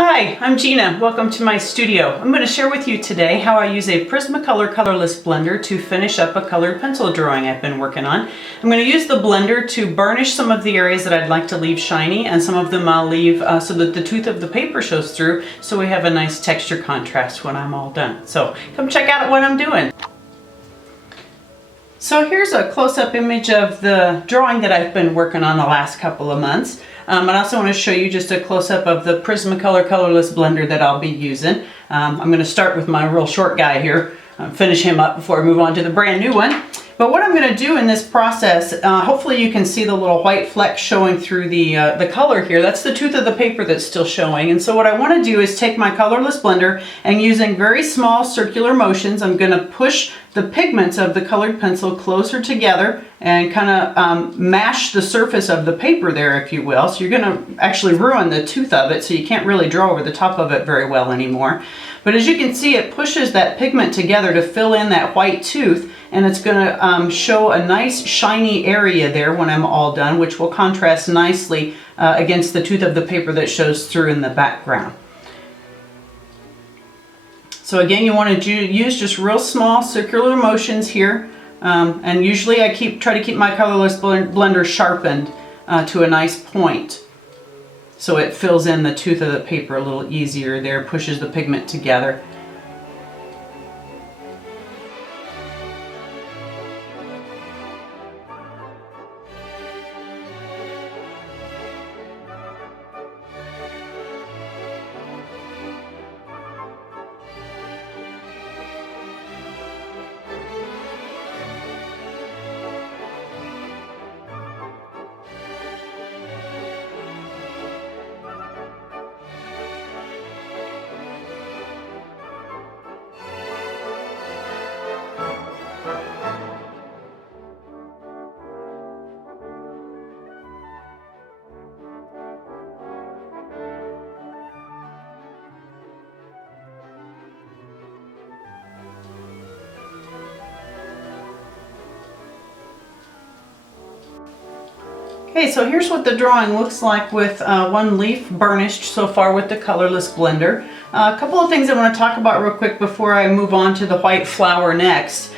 Hi, I'm Gina. Welcome to my studio. I'm going to share with you today how I use a Prismacolor colorless blender to finish up a colored pencil drawing I've been working on. I'm going to use the blender to burnish some of the areas that I'd like to leave shiny, and some of them I'll leave so that the tooth of the paper shows through, so we have a nice texture contrast when I'm all done. So come check out what I'm doing. So here's a close-up image of the drawing that I've been working on the last couple of months. I also want to show you just a close-up of the Prismacolor colorless blender that I'll be using. I'm going to start with my real short guy here, finish him up before I move on to the brand new one. But what I'm going to do in this process, hopefully you can see the little white fleck showing through the color here. That's the tooth of the paper that's still showing. And so what I want to do is take my colorless blender and, using very small circular motions, I'm going to push the pigments of the colored pencil closer together and kind of mash the surface of the paper there, if you will. So you're going to actually ruin the tooth of it, so you can't really draw over the top of it very well anymore. But as you can see, it pushes that pigment together to fill in that white tooth, and it's going to show a nice shiny area there when I'm all done, which will contrast nicely against the tooth of the paper that shows through in the background. So again, you want to use just real small circular motions here, and usually I try to keep my colorless blender sharpened to a nice point, so it fills in the tooth of the paper a little easier there, pushes the pigment together. Okay, so here's what the drawing looks like with one leaf burnished so far with the colorless blender. A couple of things I want to talk about real quick before I move on to the white flower next.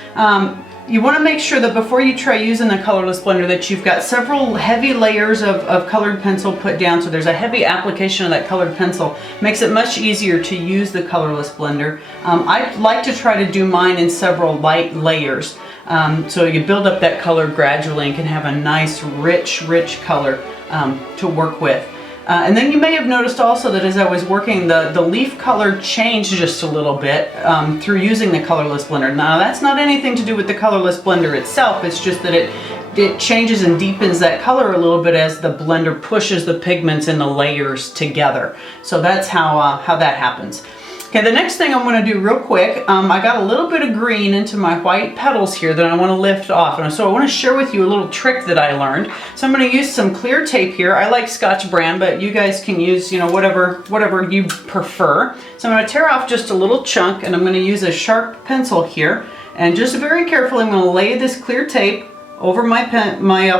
You want to make sure that before you try using the colorless blender that you've got several heavy layers of colored pencil put down, so there's a heavy application of that colored pencil. Makes it much easier to use the colorless blender. I like to try to do mine in several light layers. So you build up that color gradually and can have a nice rich color to work with. And then you may have noticed also that as I was working, the leaf color changed just a little bit through using the colorless blender. Now that's not anything to do with the colorless blender itself, it's just that it changes and deepens that color a little bit as the blender pushes the pigments in the layers together. So that's how that happens. Okay, the next thing I'm going to do real quick, I got a little bit of green into my white petals here that I want to lift off. And so I want to share with you a little trick that I learned. So I'm going to use some clear tape here. I like Scotch brand, but you guys can use, whatever you prefer. So I'm going to tear off just a little chunk, and I'm going to use a sharp pencil here. And just very carefully, I'm going to lay this clear tape over my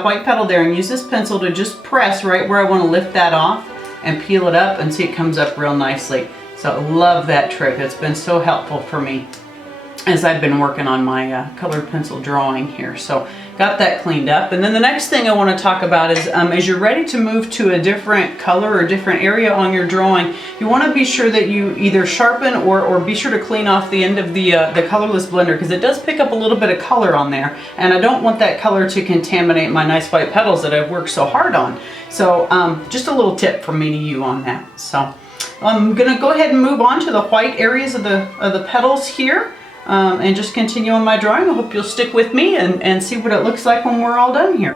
white petal there and use this pencil to just press right where I want to lift that off and peel it up, and see it comes up real nicely. So I love that trick. It's been so helpful for me as I've been working on my colored pencil drawing here. So got that cleaned up. And then the next thing I want to talk about is as you're ready to move to a different color or different area on your drawing, you want to be sure that you either sharpen or be sure to clean off the end of the colorless blender, because it does pick up a little bit of color on there. And I don't want that color to contaminate my nice white petals that I've worked so hard on. So just a little tip from me to you on that. So I'm going to go ahead and move on to the white areas of the petals here and just continue on my drawing. I hope you'll stick with me and see what it looks like when we're all done here.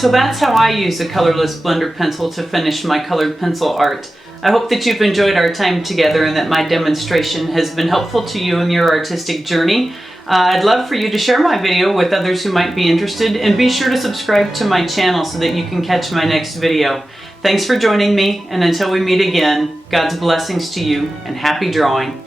So that's how I use a colorless blender pencil to finish my colored pencil art. I hope that you've enjoyed our time together and that my demonstration has been helpful to you in your artistic journey. I'd love for you to share my video with others who might be interested, and be sure to subscribe to my channel so that you can catch my next video. Thanks for joining me, and until we meet again, God's blessings to you and happy drawing.